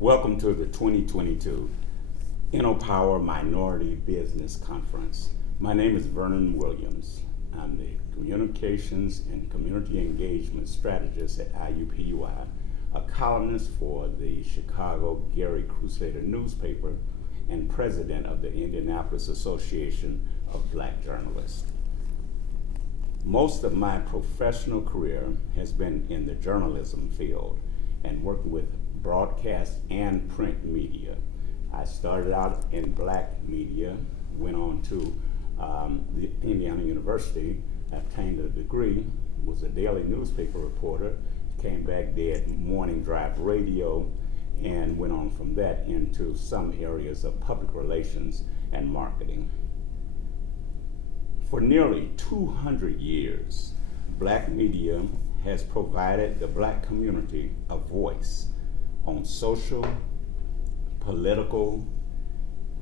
Welcome to the 2022 InnoPower Minority Business Conference. My name is Vernon Williams. I'm the Communications and Community Engagement Strategist at IUPUI, a columnist for the Chicago Gary Crusader newspaper, and president of the Indianapolis Association of Black Journalists. Most of my professional career has been in the journalism field and working with broadcast and print media. I started out in black media, went on to the Indiana University, obtained a degree, was a daily newspaper reporter, came back, did morning drive radio, and went on from that into some areas of public relations and marketing. For nearly 200 years, black media has provided the black community a voice on social, political,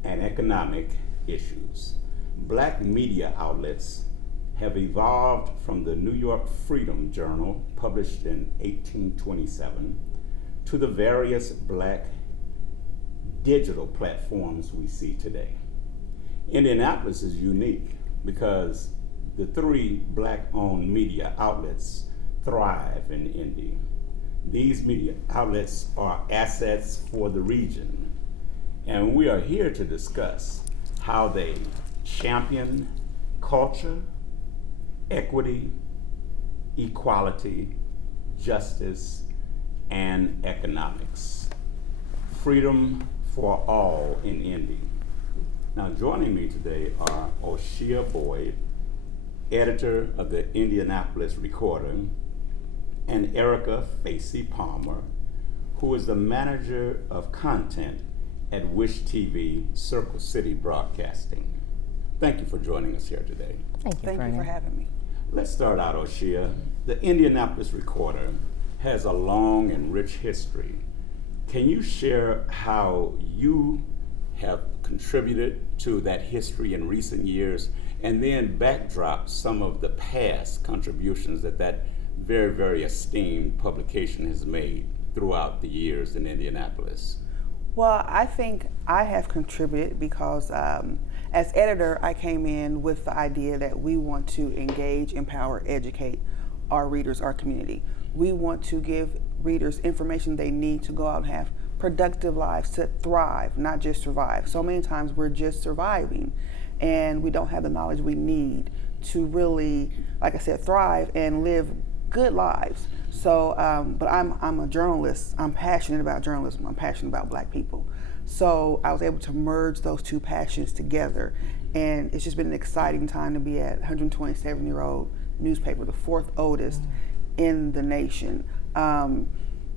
and economic issues. Black media outlets have evolved from the New York Freedom Journal, published in 1827, to the various black digital platforms we see today. Indianapolis is unique because the three black-owned media outlets thrive in Indy. These media outlets are assets for the region, and we are here to discuss how they champion culture, equity, equality, justice, and economics. Freedom for all in Indy. Now, joining me today are Oshia Boyd, editor of the Indianapolis Recorder, and Erica Facey Palmer, who is the manager of content at Wish TV Circle City Broadcasting. Thank you for joining us here today. Thank you for having me. Let's start out, Oshia. The Indianapolis Recorder has a long and rich history. Can you share how you have contributed to that history in recent years, and then backdrop some of the past contributions that very, very esteemed publication has made throughout the years in Indianapolis? Well, I think I have contributed because as editor, I came in with the idea that we want to engage, empower, educate our readers, our community. We want to give readers information they need to go out and have productive lives, to thrive, not just survive. So many times we're just surviving and we don't have the knowledge we need to really, like I said, thrive and live good lives. So, but I'm a journalist. I'm passionate about journalism. I'm passionate about black people. So I was able to merge those two passions together. And it's just been an exciting time to be at 127-year-old newspaper, the fourth oldest in the nation.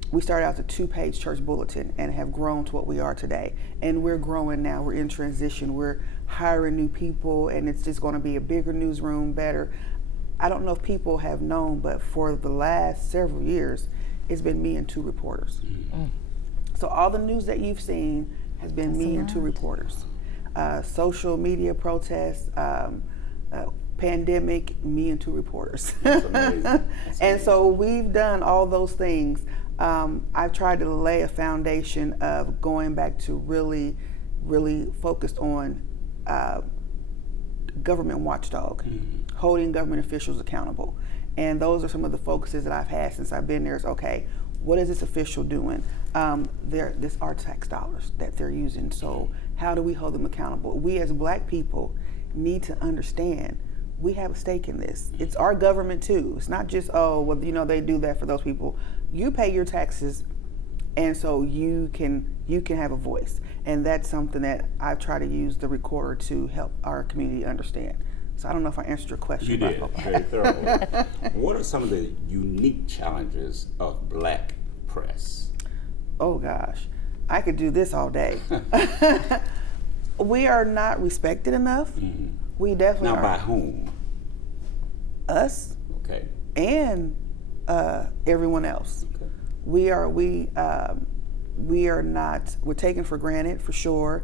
We started out as a 2-page church bulletin and have grown to what we are today. And we're growing now. We're in transition. We're hiring new people, and it's just going to be a bigger newsroom, better. I don't know if people have known, but for the last several years, it's been me and 2 reporters. So all the news that you've seen has been me and 2 reporters. Social media protests, pandemic, me and 2 reporters. That's amazing. That's And so we've done all those things. I've tried to lay a foundation of going back to really focused on government watchdog, holding government officials accountable. And those are some of the focuses that I've had since I've been there is, okay, what is this official doing? This are tax dollars that they're using, so how do we hold them accountable? We as black people need to understand we have a stake in this. It's our government too. It's not just, oh, well, they do that for those people. You pay your taxes, and so you can have a voice. And that's something that I try to use the recorder to help our community understand. So I don't know if I answered your question. You did, very thoroughly. What are some of the unique challenges of black press? Oh gosh, I could do this all day. We are not respected enough. We definitely Now, are. by whom? Us. Okay. And everyone else. Okay. We are not, we're taken for granted for sure.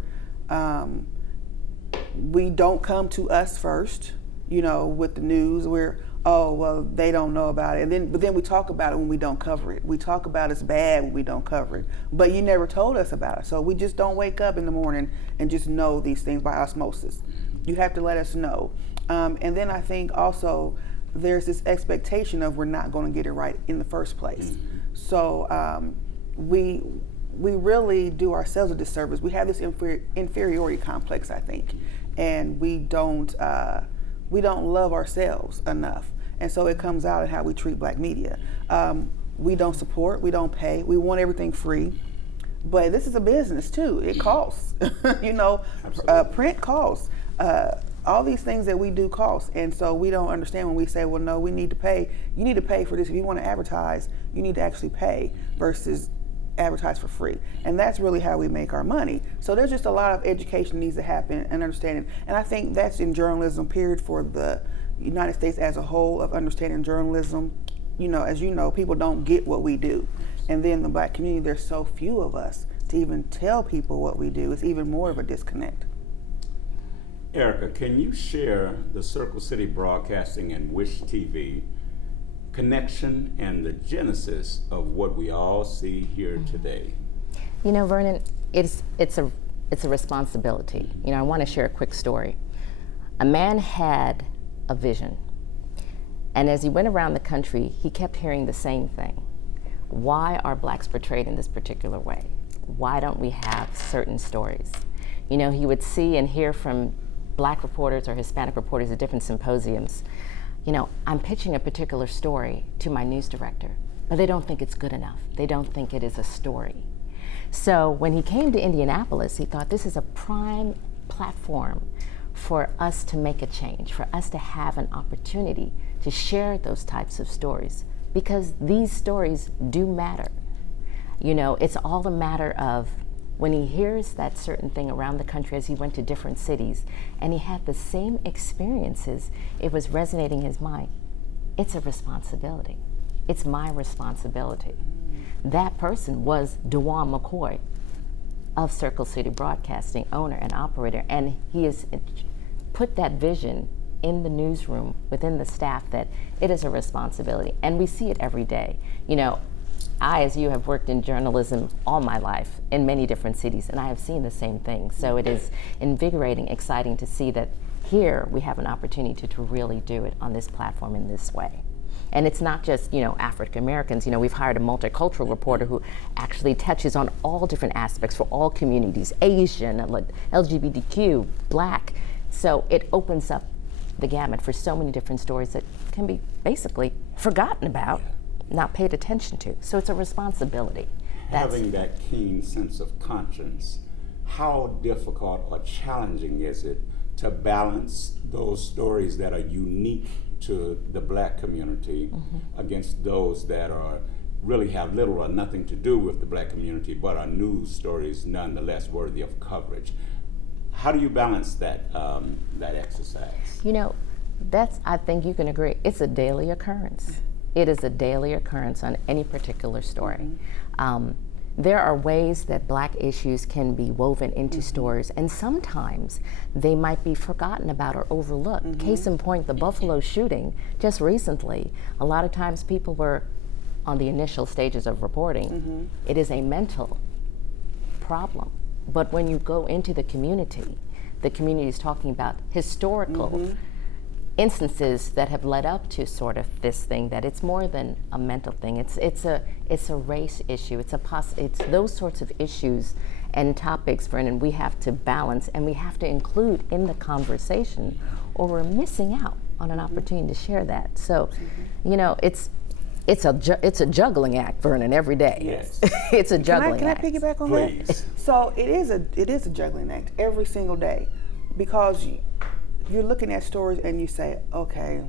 We don't come to us first, with the news. We're oh, well, they don't know about it. But then we talk about it when we don't cover it. We talk about it's bad when we don't cover it. But you never told us about it. So we just don't wake up in the morning and just know these things by osmosis. You have to let us know. And then I think also there's this expectation of we're not going to get it right in the first place. So we really do ourselves a disservice. We have this inferiority complex, I think, and we don't love ourselves enough. And so it comes out in how we treat Black media. We don't support, we don't pay, we want everything free. But this is a business too. It costs. Print costs. All these things that we do cost. And so we don't understand when we say, well, no, we need to pay. You need to pay for this. If you want to advertise, you need to actually pay versus advertise for free. And that's really how we make our money. So there's just a lot of education needs to happen and understanding. And I think that's in journalism, period, for the United States as a whole, of understanding journalism. As you know, people don't get what we do. And then the Black community, there's so few of us to even tell people what we do. It's even more of a disconnect. Erica, can you share the Circle City Broadcasting and Wish TV connection and the genesis of what we all see here today? Vernon, it's a responsibility. I want to share a quick story. A man had a vision, and as he went around the country, he kept hearing the same thing. Why are Blacks portrayed in this particular way? Why don't we have certain stories? He would see and hear from Black reporters or Hispanic reporters at different symposiums. I'm pitching a particular story to my news director, but they don't think it's good enough. They don't think it is a story. So when he came to Indianapolis, he thought this is a prime platform for us to make a change, for us to have an opportunity to share those types of stories, because these stories do matter. It's all a matter of when he hears that certain thing around the country as he went to different cities and he had the same experiences, it was resonating in his mind. It's a responsibility. It's my responsibility. That person was DeJuan McCoy of Circle City Broadcasting, owner and operator, and he has put that vision in the newsroom within the staff that it is a responsibility, and we see it every day. I, as you, have worked in journalism all my life in many different cities, and I have seen the same thing. So it is invigorating, exciting to see that here we have an opportunity to really do it on this platform in this way. And it's not just, African Americans. We've hired a multicultural reporter who actually touches on all different aspects for all communities, Asian, LGBTQ, Black. So it opens up the gamut for so many different stories that can be basically forgotten about, not paid attention to. So it's a responsibility. Having that keen sense of conscience, how difficult or challenging is it to balance those stories that are unique to the Black community against those that really have little or nothing to do with the Black community, but are news stories nonetheless worthy of coverage? How do you balance that exercise? I think you can agree, it's a daily occurrence. It is a daily occurrence on any particular story. There are ways that Black issues can be woven into stories, and sometimes they might be forgotten about or overlooked. Case in point, the Buffalo shooting just recently. A lot of times people were on the initial stages of reporting. It is a mental problem. But when you go into the community is talking about historical instances that have led up to sort of this thing, that it's more than a mental thing. It's a race issue. It's those sorts of issues and topics, Vernon, we have to balance and we have to include in the conversation, or we're missing out on an opportunity to share that. So, it's a juggling act, Vernon, every day. Yes. It's a juggling act. Can I piggyback on Please. that? So it is a juggling act every single day, because you're looking at stories and you say, okay,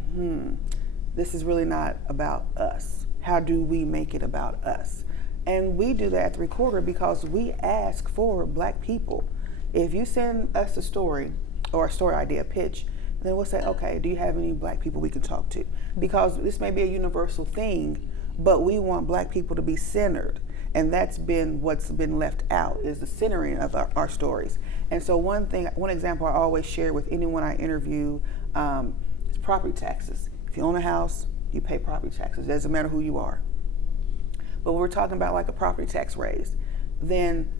this is really not about us. How do we make it about us? And we do that at the Recorder because we ask for Black people. If you send us a story or a story idea pitch, then we'll say, okay, do you have any Black people we can talk to? Because this may be a universal thing, but we want Black people to be centered. And that's been what's been left out, is the centering of our stories. And so one example I always share with anyone I interview is property taxes. If you own a house, you pay property taxes. It doesn't matter who you are. But when we're talking about like a property tax raise, then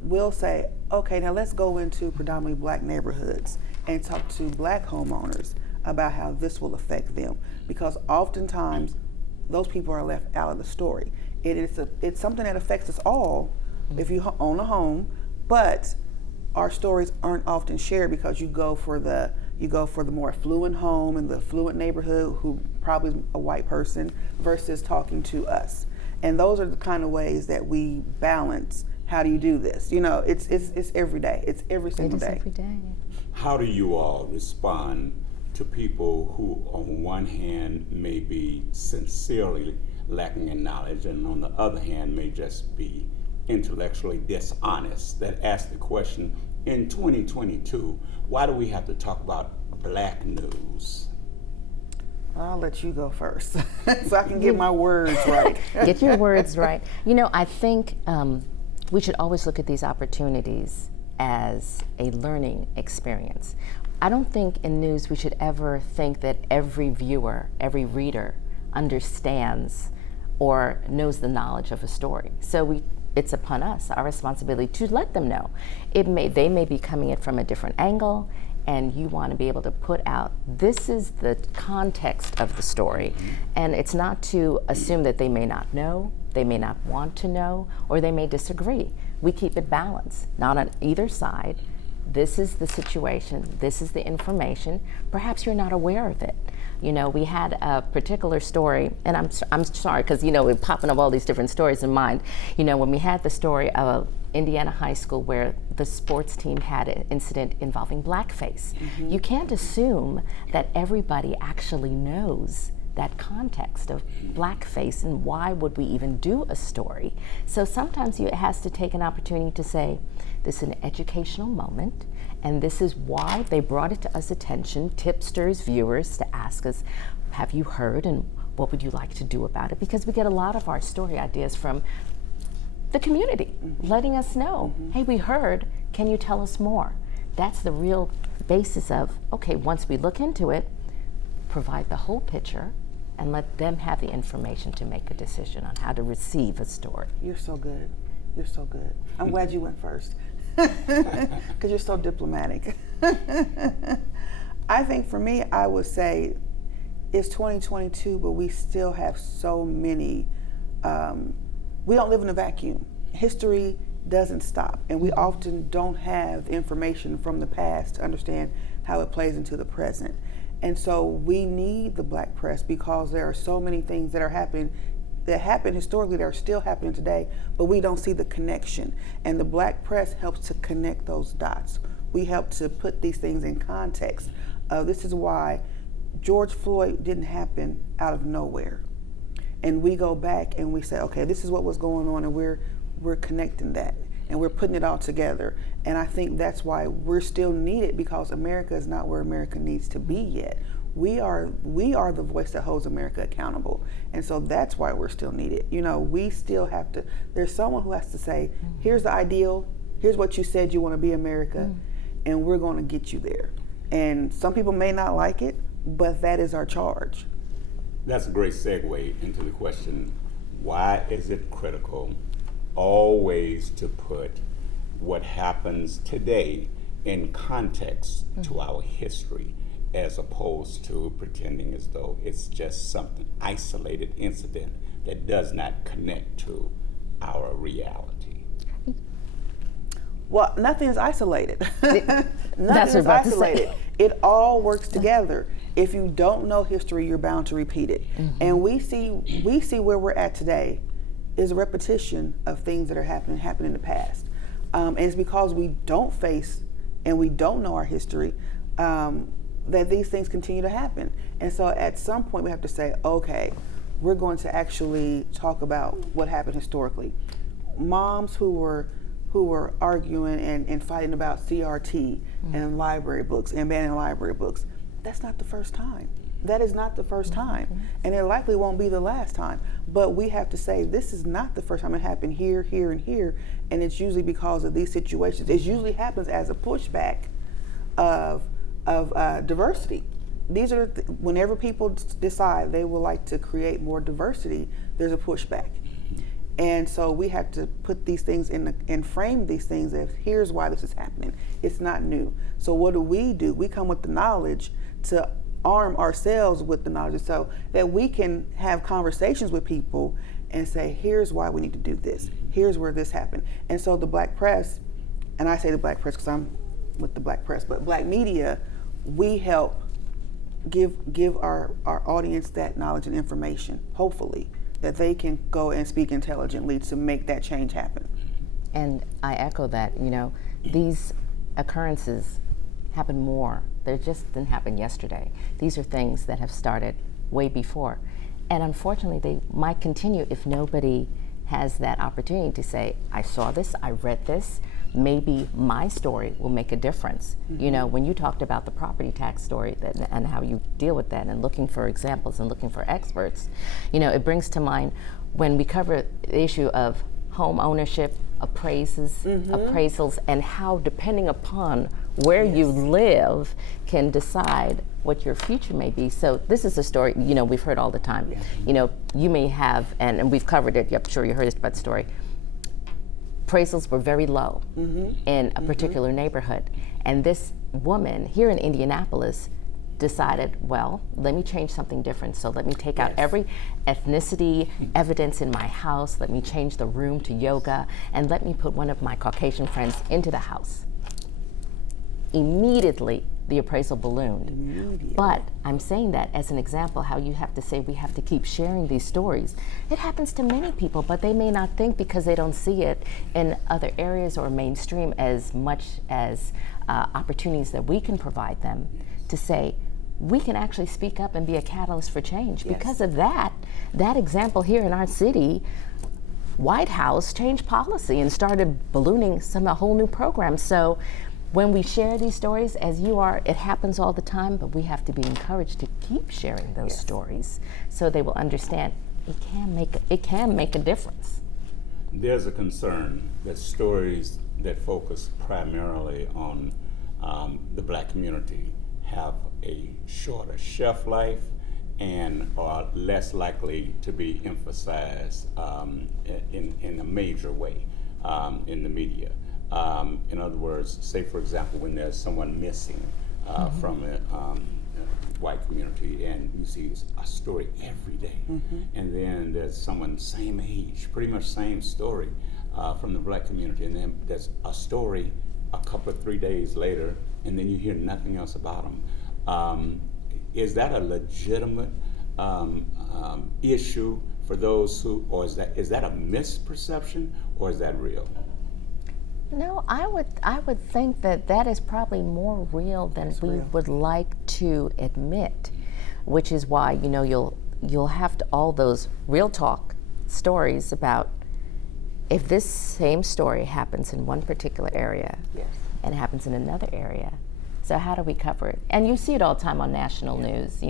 we'll say, okay, now let's go into predominantly black neighborhoods and talk to black homeowners about how this will affect them. Because oftentimes, those people are left out of the story. It's something that affects us all if you own a home, but our stories aren't often shared because you go for the more affluent home in the affluent neighborhood who probably is a white person versus talking to us. And those are the kind of ways that we balance. How do you do this? You know, it's every day. It's every single day. Every day. How do you all respond to people who, on one hand, may be sincerely lacking in knowledge, and on the other hand, may just be intellectually dishonest, that ask the question, in 2022, why do we have to talk about black news? I'll let you go first so I can get my words right. Get your words right. You know, I think we should always look at these opportunities as a learning experience. I don't think in news we should ever think that every viewer, every reader understands or knows the knowledge of a story. So it's upon us, our responsibility, to let them know. They may be coming in from a different angle, and you want to be able to put out, this is the context of the story. And it's not to assume that they may not know, they may not want to know, or they may disagree. We keep it balanced, not on either side. This is the situation, this is the information. Perhaps you're not aware of it. You know, we had a particular story, and I'm sorry, because, you know, we're popping up all these different stories in mind. You know, when we had the story of Indiana high school where the sports team had an incident involving blackface. You can't assume that everybody actually knows that context of blackface and why would we even do a story. So sometimes it has to take an opportunity to say, this is an educational moment, and this is why they brought it to us attention, tipsters, viewers, to ask us, have you heard, and what would you like to do about it? Because we get a lot of our story ideas from the community, letting us know, hey, we heard, can you tell us more? That's the real basis of, okay, once we look into it, provide the whole picture and let them have the information to make a decision on how to receive a story. You're so good. You're so good. I'm glad you went first because you're so diplomatic. I think for me, I would say it's 2022, but we still have so many, we don't live in a vacuum. History doesn't stop, and we often don't have information from the past to understand how it plays into the present. And so we need the black press because there are so many things that are happening, that happened historically, that are still happening today, but we don't see the connection. And the black press helps to connect those dots. We help to put these things in context. This is why George Floyd didn't happen out of nowhere. And we go back and we say, okay, this is what was going on, and we're connecting that, and we're putting it all together. And I think that's why we're still needed, because America is not where America needs to be yet. We are the voice that holds America accountable. And so that's why we're still needed. You know, we still have to, there's someone who has to say, here's the ideal, here's what you said you want to be, America, and we're going to get you there. And some people may not like it, but that is our charge. That's a great segue into the question, why is it critical always to put what happens today in context to our history, as opposed to pretending as though it's just something isolated incident that does not connect to our reality? Well, nothing is isolated. That's Nothing is about to say. isolated. It all works together. If you don't know history, you're bound to repeat it. And we see where we're at today is a repetition of things that are happened in the past. And it's because we don't face and we don't know our history that these things continue to happen. And so at some point we have to say, okay, we're going to actually talk about what happened historically. Moms who were arguing and fighting about CRT and library books and banning library books, that's not the first time. That is not the first time. And it likely won't be the last time. But we have to say, this is not the first time it happened here, here, and here. And it's usually because of these situations. It usually happens as a pushback of diversity. these are whenever people decide they would like to create more diversity, there's a pushback. And so we have to put these things and frame these things as, here's why this is happening. It's not new. So what do? We come with the knowledge to arm ourselves with the knowledge so that we can have conversations with people and say, here's why we need to do this. Here's where this happened. And so the Black press, and I say the Black press because I'm with the Black press, but Black media, we help give our audience that knowledge and information, hopefully, that they can go and speak intelligently to make that change happen. And I echo that. These occurrences happen more. They just didn't happen yesterday. These are things that have started way before. And unfortunately, they might continue if nobody has that opportunity to say, I saw this, I read this, maybe my story will make a difference. When you talked about the property tax story and how you deal with that and looking for examples and looking for experts, it brings to mind when we cover the issue of home ownership, appraisals, and how depending upon where you live can decide what your future may be. So this is a story, we've heard all the time. You may have, and we've covered it, I'm sure you heard about the story, appraisals were very low in a particular neighborhood. And this woman here in Indianapolis decided, well, let me change something different. So let me take out every ethnicity evidence in my house, let me change the room to yoga, and let me put one of my Caucasian friends into the house. Immediately, the appraisal ballooned. But I'm saying that as an example how you have to say we have to keep sharing these stories. It happens to many people, but they may not think because they don't see it in other areas or mainstream as much as opportunities that we can provide them to say, we can actually speak up and be a catalyst for change. Because of that example here in our city, White House changed policy and started ballooning a whole new program. So when we share these stories, as you are, it happens all the time, but we have to be encouraged to keep sharing those stories so they will understand it can make a difference. There's a concern that stories that focus primarily on the Black community have a shorter shelf life and are less likely to be emphasized in a major way in the media. In other words, say for example, when there's someone missing from a white community and you see a story every day, and then there's someone same age, pretty much same story from the Black community, and then there's a story a couple of 3 days later, and then you hear nothing else about them. Is that a legitimate issue for those who, or is that a misperception, or is that real? No, I would think that is probably more real than we would like to admit, which is why you'll have to all those real talk stories about if this same story happens in one particular area and happens in another area. So how do we cover it? And you see it all the time on national news.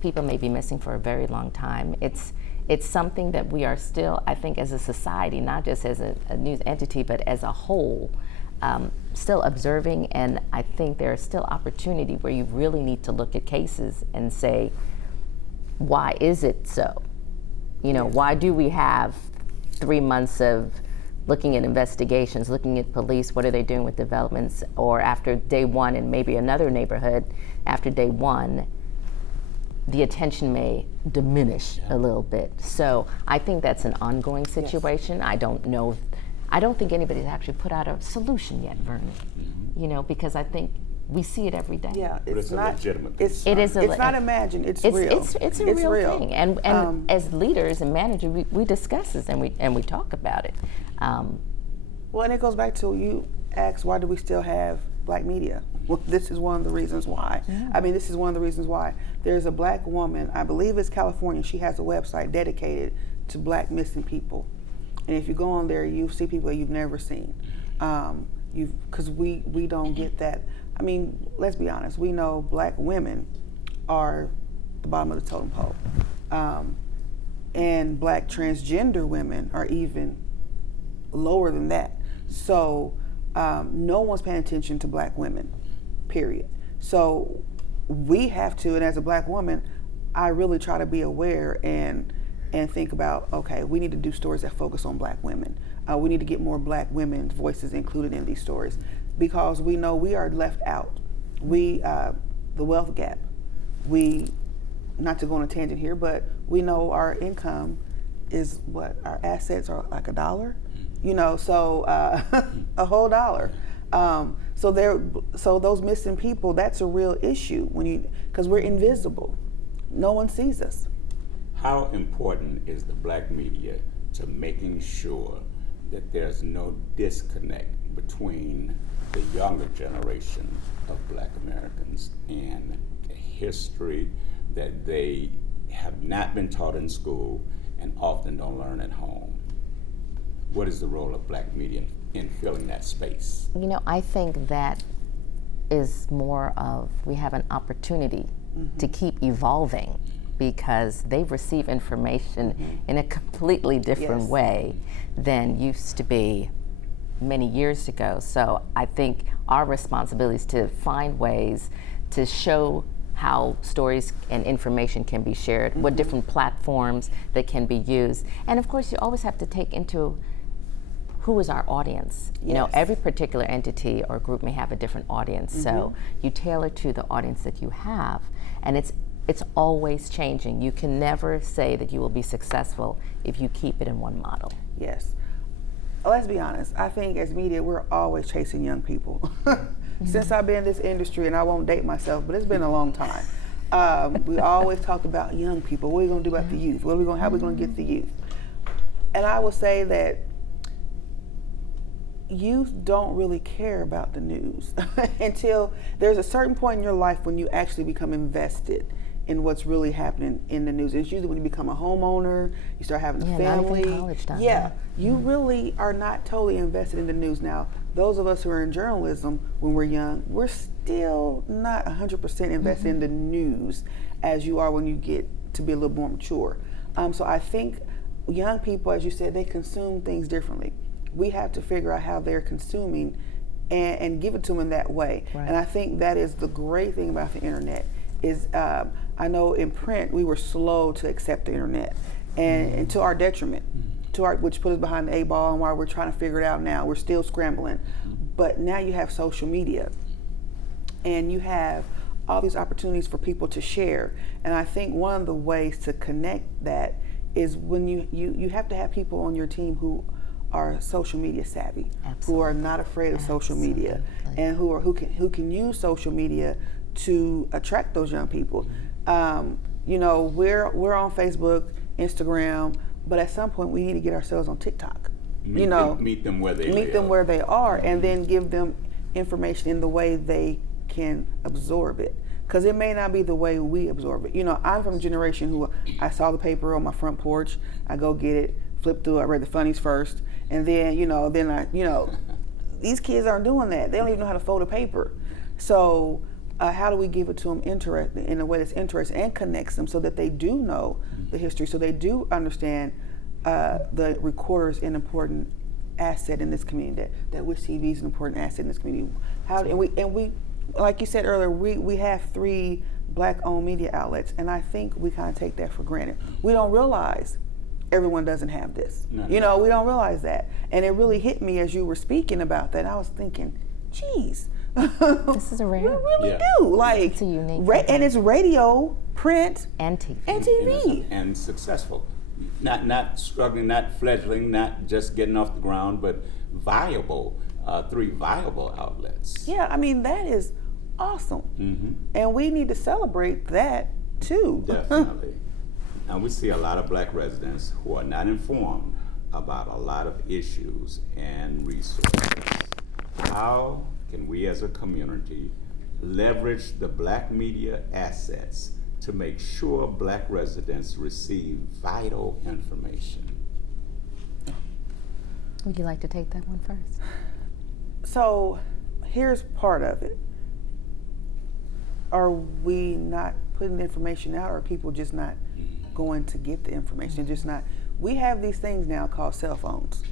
People may be missing for a very long time. It's something that we are still, I think, as a society, not just as a news entity, but as a whole, still observing. And I think there is still opportunity where you really need to look at cases and say, why is it so? Why do we have 3 months of looking at investigations, looking at police, what are they doing with developments, or after day one in maybe another neighborhood, after day one, the attention may diminish a little bit. So I think that's an ongoing situation. I don't think anybody's actually put out a solution yet, Vernon. Because I think we see it every day. Yeah, But it's not a legitimate It's not imagined. It's real. It's a real thing. And as leaders and managers, we discuss this and we talk about it. Well, and it goes back to you asked, why do we still have Black media? Well, this is one of the reasons why. This is one of the reasons why. There's a Black woman, I believe it's California, she has a website dedicated to Black missing people. And if you go on there, you see people you've never seen. Because we don't get that. Let's be honest, we know Black women are the bottom of the totem pole. And Black transgender women are even lower than that. So no one's paying attention to Black women, period. So we have to, and as a Black woman, I really try to be aware and think about, okay, we need to do stories that focus on Black women. We need to get more Black women's voices included in these stories, because we know we are left out. The wealth gap. Not to go on a tangent here, but we know our income is what? Our assets are like $1, so a whole dollar. So those missing people, that's a real issue because we're invisible. No one sees us. How important is the Black media to making sure that there's no disconnect between the younger generation of Black Americans and the history that they have not been taught in school and often don't learn at home? What is the role of Black media in filling that space? I think that is more of, we have an opportunity to keep evolving, because they receive information in a completely different way than used to be many years ago. So I think our responsibility is to find ways to show how stories and information can be shared, what different platforms that can be used. And of course, you always have to take into who is our audience. Every particular entity or group may have a different audience. So you tailor to the audience that you have, and it's always changing. You can never say that you will be successful if you keep it in one model. Yes. Let's be honest. I think as media, we're always chasing young people. Since I've been in this industry, and I won't date myself, but it's been a long time. We always talked about young people. What are we going to do about the youth? How are we going to get the youth? And I will say that youth don't really care about the news until there's a certain point in your life when you actually become invested in what's really happening in the news. It's usually when you become a homeowner, you start having a family. Not even college time. You really are not totally invested in the news now. Those of us who are in journalism when we're young, we're still not 100% invested in the news as you are when you get to be a little more mature. So I think young people, as you said, they consume things differently. We have to figure out how they're consuming and give it to them in that way. Right. And I think that is the great thing about the internet is I know in print we were slow to accept the internet, and to our detriment, which put us behind the 8 ball, and while we're trying to figure it out now, we're still scrambling. But now you have social media, and you have all these opportunities for people to share. And I think one of the ways to connect that is when you have to have people on your team who are social media savvy, who are not afraid of social media, and who can use social media to attract those young people. We're on Facebook, Instagram, but at some point we need to get ourselves on TikTok. Meet them where they meet them where they are, and then give them information in the way they can absorb it. Because it may not be the way we absorb it. I'm from a generation who I saw the paper on my front porch, I go get it, flip through, I read the funnies first, and then these kids aren't doing that. They don't even know how to fold a paper. So how do we give it to them in a way that's interesting and connects them so that they do know the history, so they do understand the recorder is an important asset in this community, that Wish TV is an important asset in this community. We like you said earlier, we have 3 Black-owned media outlets, and I think we kind of take that for granted. We don't realize everyone doesn't have this. We don't realize that. And it really hit me as you were speaking about that. I was thinking, geez. This is a rare. We really do. It's a unique. And it's radio, print, and TV. And TV. And successful. Not struggling, not fledgling, not just getting off the ground, but viable. 3 viable outlets. Yeah, that is awesome. And we need to celebrate that too. Definitely. And we see a lot of Black residents who are not informed about a lot of issues and resources. How can we as a community leverage the Black media assets to make sure Black residents receive vital information? Would you like to take that one first? So here's part of it. Are we not putting the information out, or are people just not going to get the information? We have these things now called cell phones.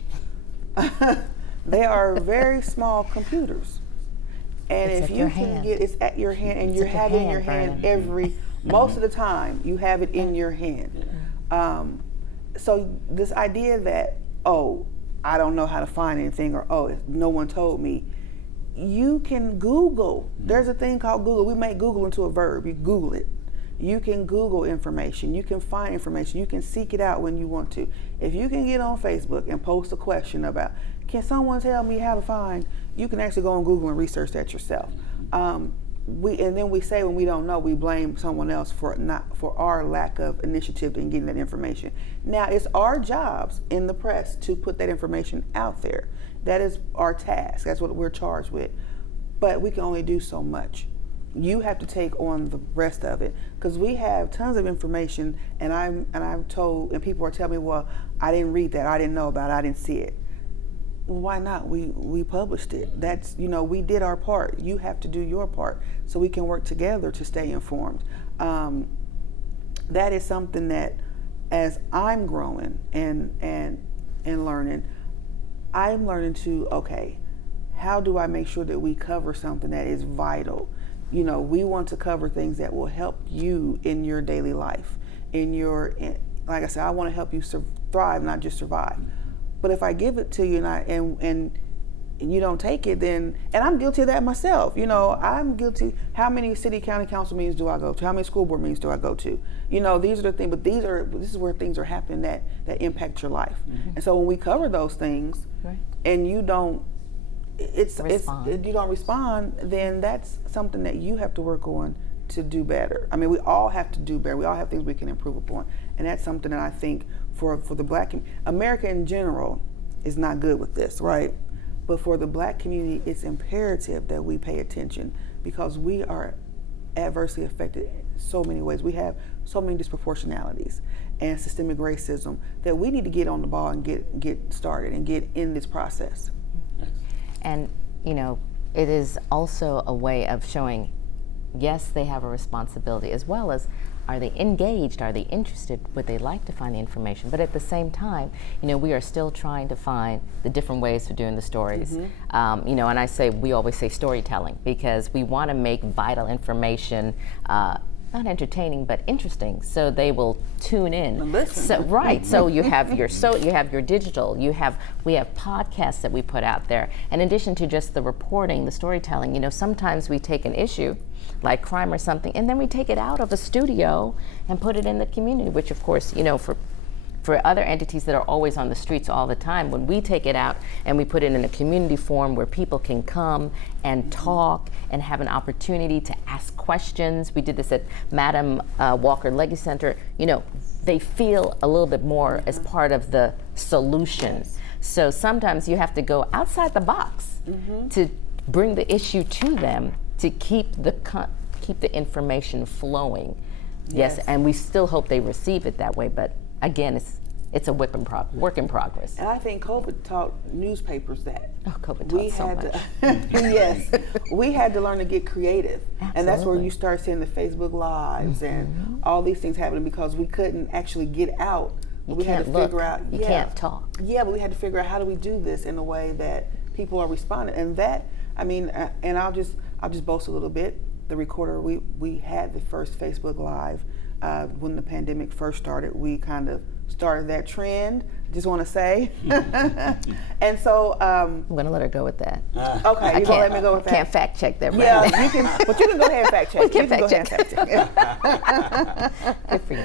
They are very small computers. And It's if at you your can hand. get, it's at your hand, and It's you at your have it in your hand, hand Vernon. most of the time, you have it in your hand. So this idea that, oh, I don't know how to find anything, or oh, no one told me, you can Google. There's a thing called Google. We make Google into a verb. You Google it. You can Google information. You can find information. You can seek it out when you want to. If you can get on Facebook and post a question about, can someone tell me how to find, you can actually go on Google and research that yourself. And then we say when we don't know, we blame someone else for our lack of initiative in getting that information. Now, it's our jobs in the press to put that information out there. That is our task. That's what we're charged with. But we can only do so much. You have to take on the rest of it, because we have tons of information, and I'm told, and people are telling me, well, I didn't read that, I didn't know about it, I didn't see it. Well, why not? We published it. That's, we did our part. You have to do your part so we can work together to stay informed. That is something that, as I'm growing and learning, I'm learning to, okay, how do I make sure that we cover something that is vital? We want to cover things that will help you in your daily life. Like I said, I want to help you thrive, not just survive. But if I give it to you and you don't take it, then, and I'm guilty of that myself. I'm guilty. How many city, county council meetings do I go to? How many school board meetings do I go to? These are the things, but this is where things are happening that impact your life. Mm-hmm. And so when we cover those things, right, and you don't respond, then that's something that you have to work on to do better. I mean, we all have to do better. We all have things we can improve upon. And that's something that I think for the Black America in general is not good with this, right? But for the Black community, it's imperative that we pay attention, because we are adversely affected in so many ways. We have so many disproportionalities and systemic racism that we need to get on the ball and get started and get in this process. And, it is also a way of showing, yes, they have a responsibility, as well as, are they engaged? Are they interested? Would they like to find the information? But at the same time, we are still trying to find the different ways for doing the stories. Mm-hmm. And we always say storytelling, because we want to make vital information not entertaining, but interesting, so they will tune in. And listen. So, right. So you have your digital. We have podcasts that we put out there. In addition to just the reporting, the storytelling. Sometimes we take an issue, like crime or something, and then we take it out of a studio and put it in the community. Which, of course, for other entities that are always on the streets all the time, when we take it out and we put it in a community forum where people can come and talk and have an opportunity to ask questions. We did this at Madam Walker Legacy Center. They feel a little bit more as part of the solution. So sometimes you have to go outside the box to bring the issue to them, to keep the information flowing. Yes, and we still hope they receive it that way, but again, it's a work in progress. And I think COVID taught newspapers that. Oh, COVID taught so much. Yes, we had to learn to get creative. Absolutely. And that's where you start seeing the Facebook Lives and all these things happening, because we couldn't actually get out. We had to figure out. You can't talk. Yeah, but we had to figure out, how do we do this in a way that people are responding? And that, and I'll just boast a little bit. The Recorder, we had the first Facebook Live when the pandemic first started. We kind of started that trend, just want to say. And so I'm going to let her go with that. Okay, you're going to let me go with that? I can't fact check that. Yeah, you can, but you can go ahead and fact check. You can go ahead and fact check. Good for you.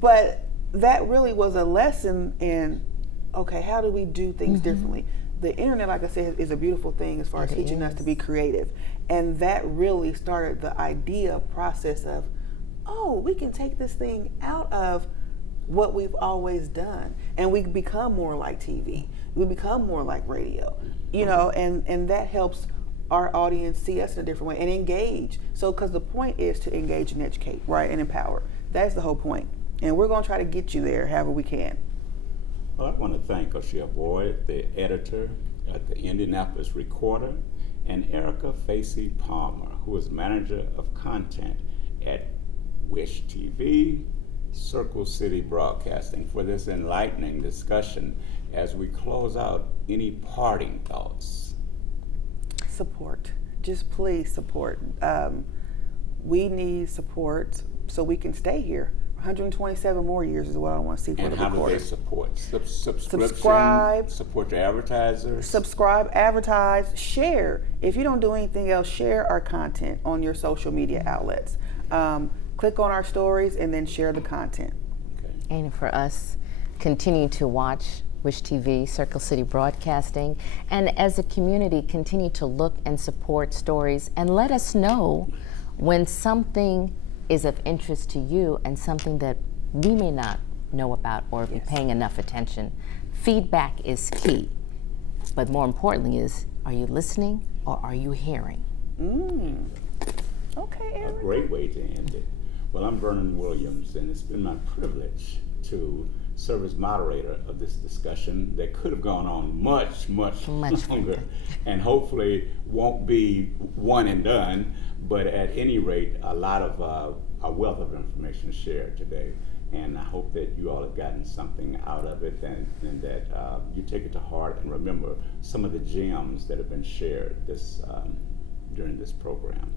But that really was a lesson in, okay, how do we do things differently? The internet, like I said, is a beautiful thing as far as teaching us to be creative. And that really started the idea process of, oh, we can take this thing out of what we've always done, and we become more like TV. We become more like radio, and that helps our audience see us in a different way and engage. So, because the point is to engage and educate, right, and empower. That's the whole point. And we're going to try to get you there however we can. Well, I want to thank O'Shea Boyd, the editor at the Indianapolis Recorder, and Erica Facey Palmer, who is manager of content at Wish TV, Circle City Broadcasting, for this enlightening discussion. As we close out, any parting thoughts? Support. just please support. We need support so we can stay here. 127 more years is what I want to see for And the how do they recorder. support? Subscription, Subscribe. support your advertisers? Subscribe, advertise, share. If you don't do anything else, share our content on your social media outlets. Click on our stories and then share the content. Okay. And for us, continue to watch Wish TV, Circle City Broadcasting, and as a community, continue to look and support stories and let us know when something is of interest to you and something that we may not know about or be paying enough attention. Feedback is key, but more importantly is, are you listening or are you hearing? Okay, A Eric. great way to end it. Well, I'm Vernon Williams, and it's been my privilege to serve as moderator of this discussion that could have gone on much longer, and hopefully won't be one and done, but at any rate, a lot of a wealth of information shared today. And I hope that you all have gotten something out of it, and that you take it to heart and remember some of the gems that have been shared during this program.